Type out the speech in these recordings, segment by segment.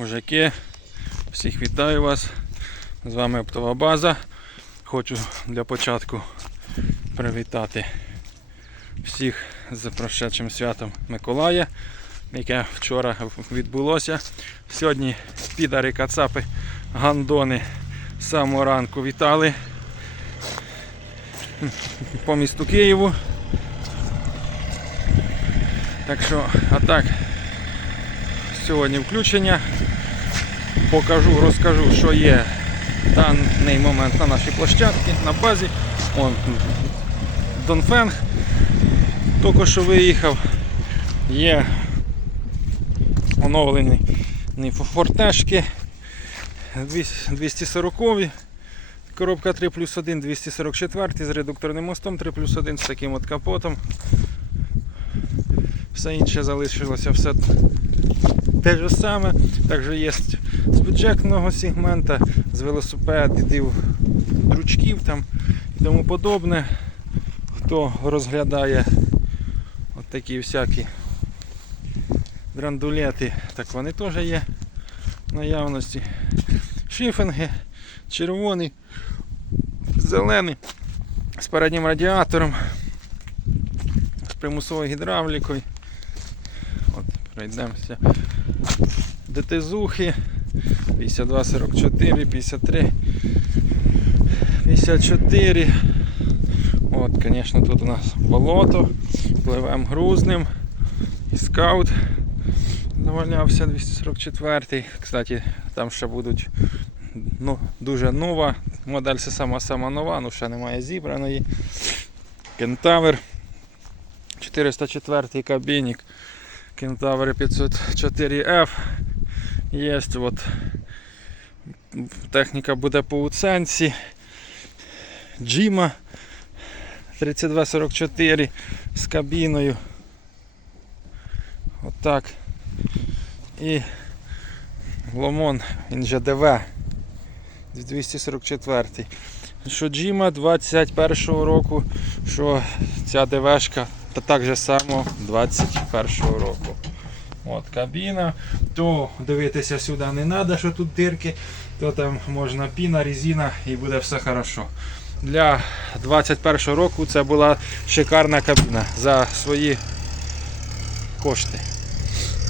Мужики, всіх вітаю вас. З вами Оптова База. Хочу для початку привітати всіх з прошедшим святом Миколая, яке вчора відбулося. Сьогодні підари кацапи гандони з самого ранку вітали по місту Києву. Так що, а так, сьогодні включення. Покажу, розкажу, що є в даний момент на нашій площадці, на базі. Вон Донфенг тільки що виїхав. Є оновлені фортешки 240 коробка 3 плюс 1, 244 з редукторним мостом 3 плюс 1 з таким от капотом. Все інше залишилося все те ж саме. Також є з бюджетного сегмента, з велосипедів, дручків там і тому подобне. Хто розглядає от такі всякі драндулети, так вони теж є в наявності. Шифинги, червоний, зелений, з переднім радіатором, з примусовою гідравлікою. От, пройдемося. ДТЗухи 52, 44, 53, 54. От, звісно, тут у нас болото, пливем грузним. І скаут завалявся 244. Кстати, там ще будуть ну, дуже нова. Модель це сама сама нова, ну ще немає зібраної. Кентавр 404 кабінік. Кентавр 504F. Є от техніка буде по уценці. Джима 3244 з кабіною. Отак. І Ломон, він же ДВ 244. Що Джима 21-го року, що ця ДВшка та так же само 21-го року. От кабіна. То дивитися сюди не треба, що тут дирки, то там можна піна, резина і буде все хорошо. Для 21 року це була шикарна кабіна за свої кошти.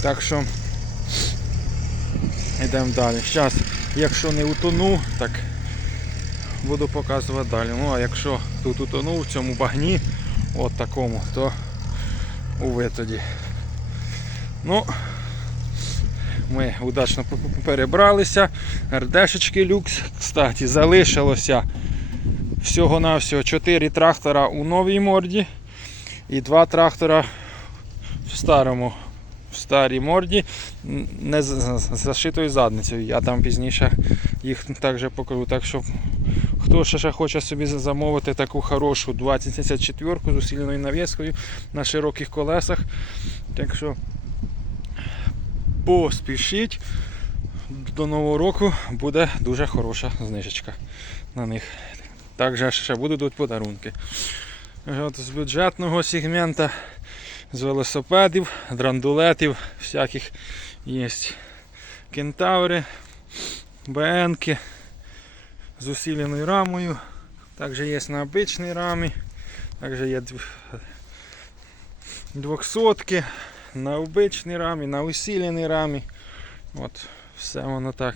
Так що йдемо далі. Зараз, якщо не утону, так буду показувати далі. Ну а якщо тут утонув в цьому багні, от такому, то уви тоді. Ну, ми удачно перебралися. РДшечки люкс. Кстати, залишилося всього-навсього 4 трактора у новій морді і 2 трактора в старому. В старій морді не з зашитою задницею. Я там пізніше їх також покажу. Так що хто ще, хоче собі замовити таку хорошу 2074 з усиленою навіскою на широких колесах. Так що поспішіть. До нового року буде дуже хороша знижечка на них. Також ще будуть подарунки. От з бюджетного сегмента, з велосипедів, драндулетів, всяких є кентаври, БНки з усиленою рамою. Також є на обичній рамі. Також є дв- двохсотки на обичній рамі, на усиленій рамі. От, все воно так.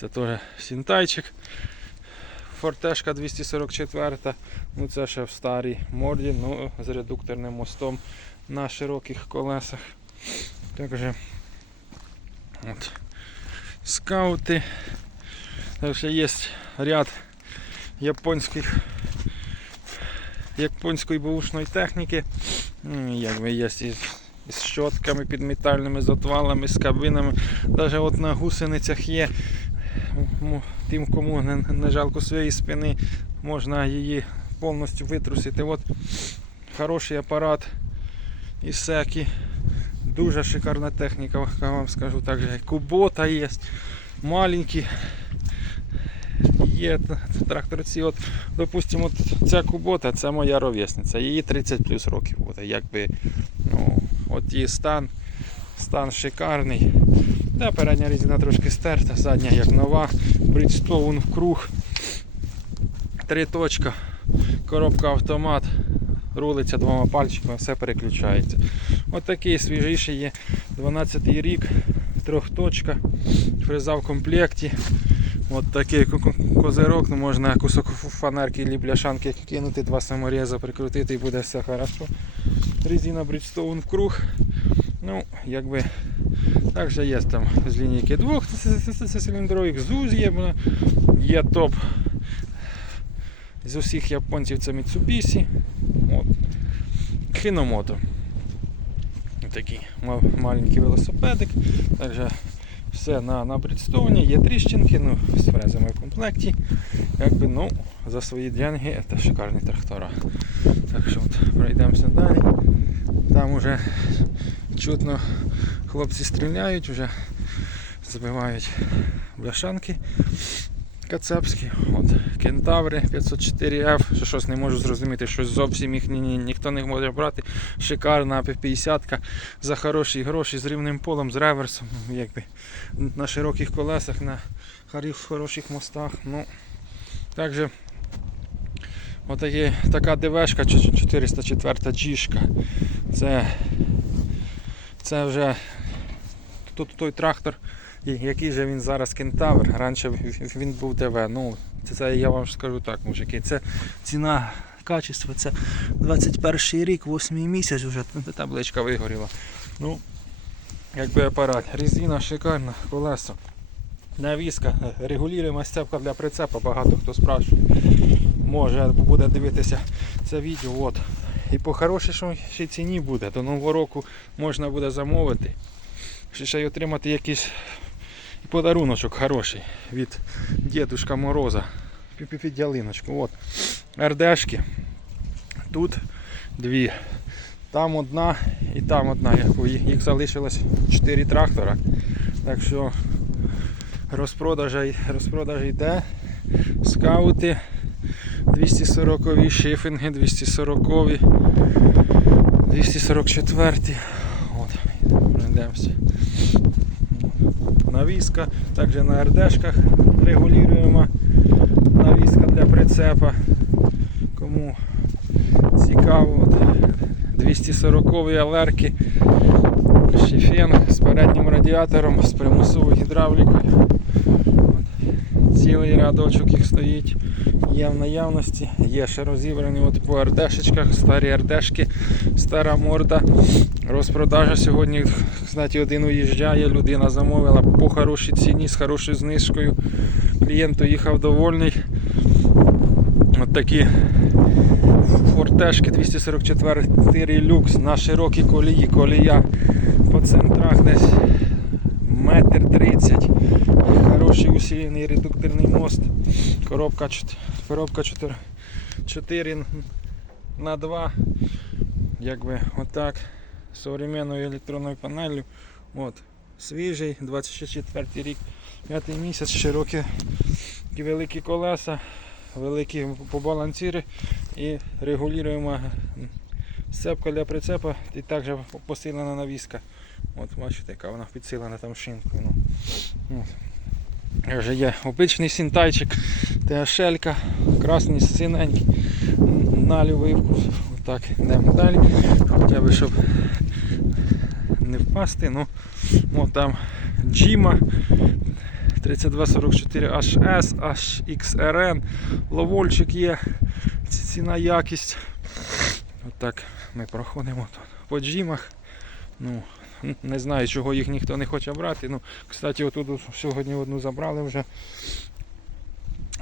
Це теж сінтайчик. Фортешка 244. Ну це ще в старій морді, ну з редукторним мостом на широких колесах. Також от, скаути. Також є ряд японських японської бушної техніки. Якби є з щотками підметальними, з отвалами, з кабинами. Навіть от на гусеницях є. Тим, кому не, не жалко своєї спини, можна її повністю витрусити. От хороший апарат Ісекі. Дуже шикарна техніка, я вам скажу. Також кубота є, маленькі. Є тракторці. От, допустимо, от ця кубота це моя ровесниця. Їй 30 плюс років буде. Якби, ну, от її стан, стан шикарний. Та передня резина трошки стерта, задня як нова, Bridgestone в круг. Три точка, коробка автомат, рулиться двома пальчиками, все переключається. От такий свіжіший є 12 й рік, трьохточка, фреза в комплекті. От такий ко- ко- козирок, ну можна кусок фанерки або бляшанки кинути, два саморіза прикрутити і буде все хорошо. Резина Bridgestone в круг. Ну, якби також є там з лінійки двох циліндрових, ЗУЗ є, є топ. З усіх японців це Mitsubishi. От. Хіномото. Такий ма- маленький велосипедик. Також все на, на Бridgestone, є тріщинки, ну, з фрезами в комплекті. Якби, ну, за свої деньги це шикарний трактора. Так що от, пройдемося далі. Там уже чутно хлопці стріляють, вже забивають бляшанки кацапські. От, кентаври 504F, що щось не можу зрозуміти, щось зовсім їх ні, ні, ніхто не може брати. Шикарна P50 за хороші гроші з рівним полом, з реверсом, якби на широких колесах, на хороших мостах. Ну, також отакі, така ДВшка 404 джішка. Це, це вже тут той трактор, і- який же він зараз кентавр. Раніше він був ДВ. Ну, це, це я вам скажу так, мужики. Це ціна качество. Це 21 рік, 8 місяць вже табличка вигоріла. Ну, якби апарат. Резина шикарна, колесо. Навіска, регулюємо степка для прицепа, багато хто спрашує. Може буде дивитися це відео. От. І по хорошій ціні буде. До нового року можна буде замовити. Ще й отримати якийсь подаруночок хороший від дідушка Мороза. Ялиночку. От. РДшки. Тут дві. Там одна і там одна. Їх залишилось 4 трактора. Так що розпродажа, розпродаж йде. Скаути 240 шифінги, 240 244 От, пройдемося. Навіска, також на РДшках регулюємо навіска для прицепа. Кому цікаво, от, 240 алерки, шифінг з переднім радіатором, з примусовою гідравлікою. Цілий рядочок їх стоїть, є в наявності, є ще розібрані от по РДшечках, старі РДшки, стара морда. Розпродажа сьогодні, кстати, один уїжджає, людина замовила по хорошій ціні, з хорошою знижкою. Клієнт їхав довольний. От такі фортешки 244 люкс на широкій колії, колія по центрах десь метр тридцять. Хороший усилений редукторний мост. Коробка, коробка 4, 4 на 2. Якби отак. Современною електронною панелью. От. Свіжий, 24 рік, п'ятий місяць, широкі такі великі колеса, великі побалансири і регулюємо сцепка для прицепа і також посилена навіска. От бачите, яка вона підсилена там шинкою. Ну. Вже є обичний синтайчик, ТШЛ-ка, красний, синенький, нальовий вкус. Отак, йдемо далі. Хоча б щоб не впасти. Ну, от там Джима 3244 HS, HXRN, ловольчик є, ціна якість. Отак ми проходимо тут по джимах. Ну, не знаю, чого їх ніхто не хоче брати. Ну, кстати, отут сьогодні одну забрали вже.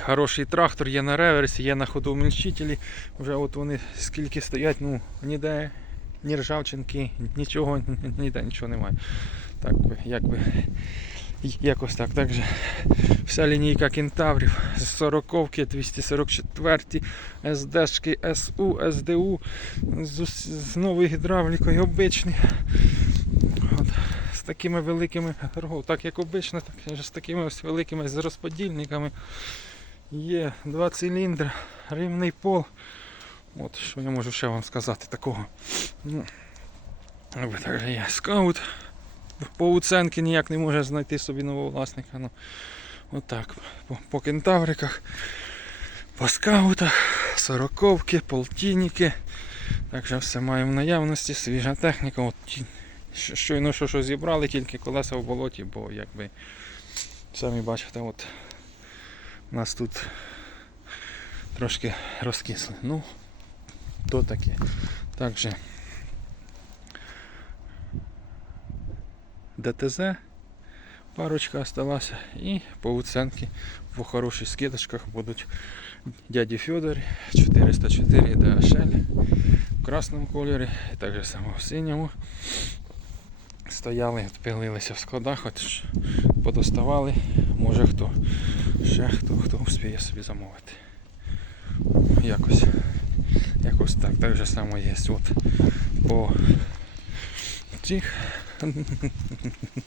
Хороший трактор є на реверсі, є на ходу умільчителі. Вже от вони скільки стоять, ну ніде ні ржавчинки, нічого, ніде нічого немає. Так би, якось так. Так же вся лінійка кентаврів з 40 244 СДшки СУ, СДУ з, з новою гідравлікою обичний. З такими великими, так як обично, так з такими ось великими з розподільниками. Є два циліндри, рівний пол. От що я можу ще вам сказати такого. Ну, так є скаут. по уценки ніяк не може знайти собі нового власника. Ну, отак. По, по кентавриках, по скаутах, сороковки, полтинники. Так що все маємо в наявності, свіжа техніка. От, щойно що, що зібрали, тільки колеса в болоті, бо якби самі бачите, от у нас тут трошки розкисли. Ну, то таке. Також ДТЗ парочка осталася і по уценки по хороших скидочках будуть дяді Федор 404 DHL в красному кольорі і так же само в синьому. Стояли, пилилися в складах, от подоставали. Може хто ще хто хто успіє собі замовити. Якось. Якось так. Так же само є. От по цих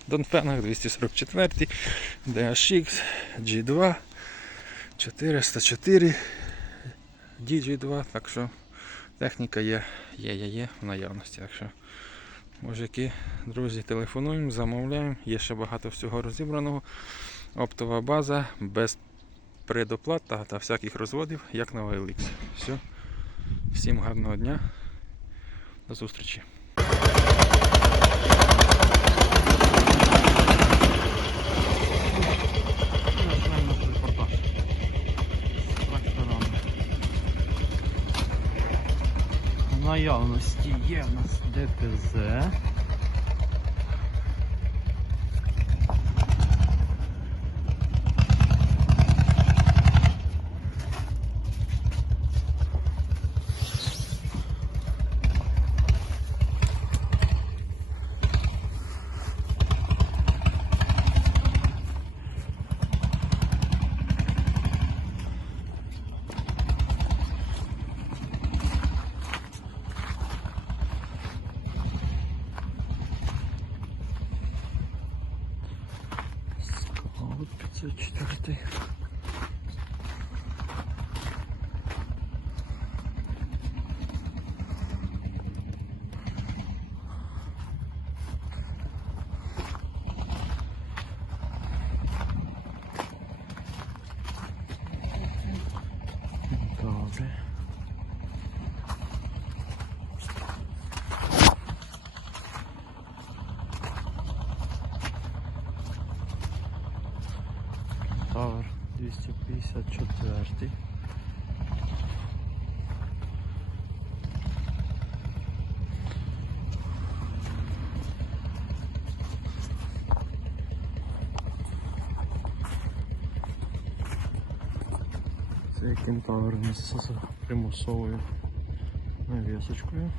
Донфенах 244, DHX, G2, 404, DG2, так що техніка є, є, є, є в наявності. Так що, мужики, друзі, телефонуємо, замовляємо, є ще багато всього розібраного. Оптова база без предоплат та, та всяких розводів, як на OLX. Все. Всім гарного дня. До зустрічі. наявності є в нас ДПЗ. 24 254. Це кентавр у нас з примусовою навісочкою.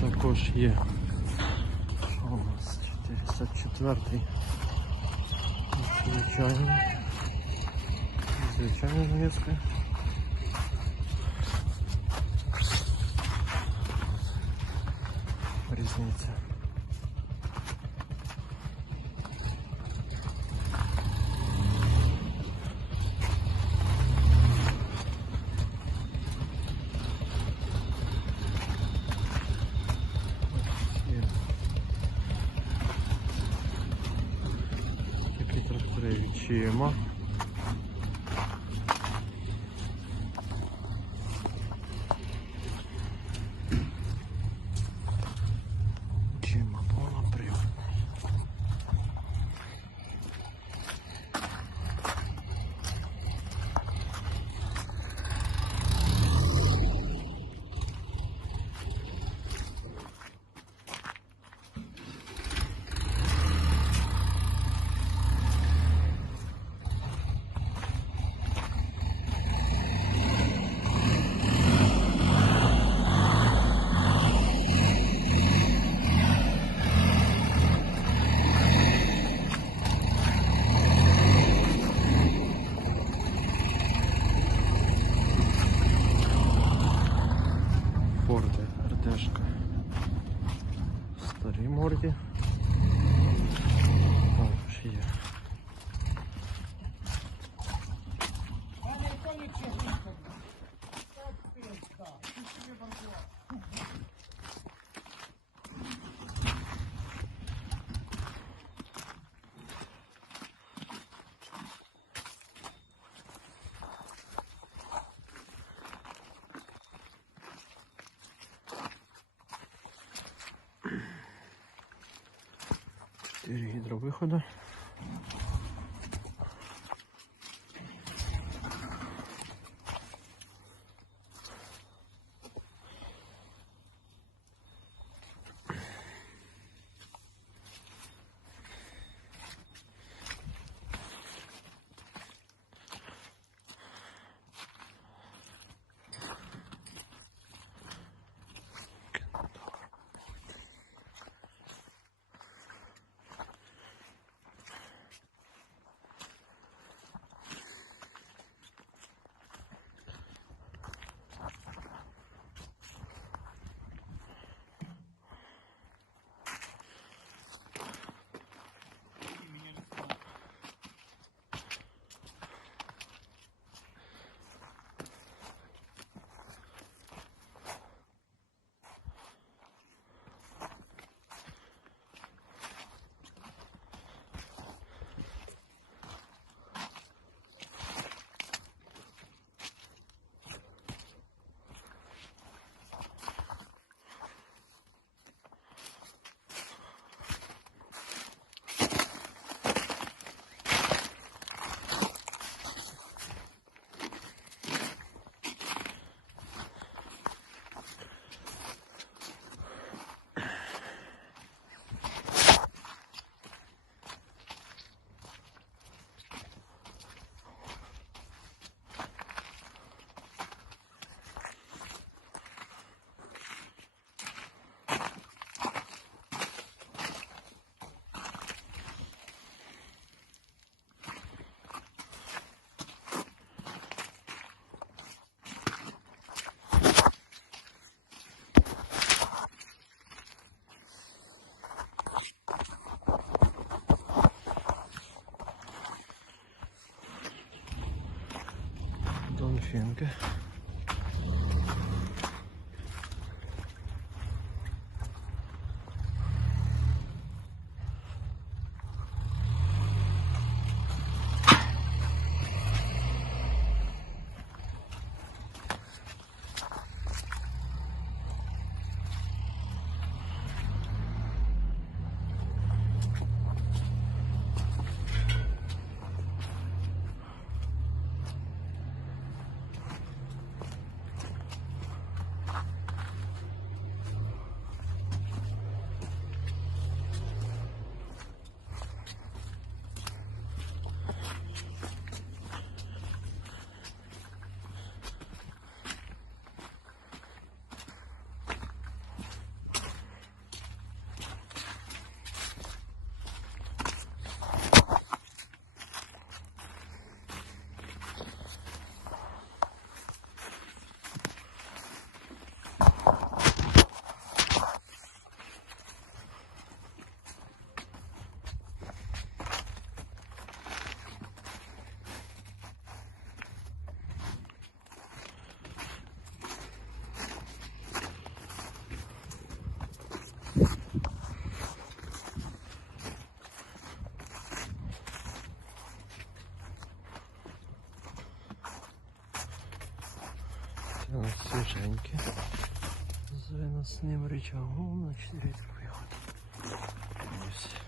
Також є що у нас 404 звичайно. Звичайно. 绝吗？4 гидровыхода. Донфенка. свіженьке. З виносним речагом на 4 виходить. Ось.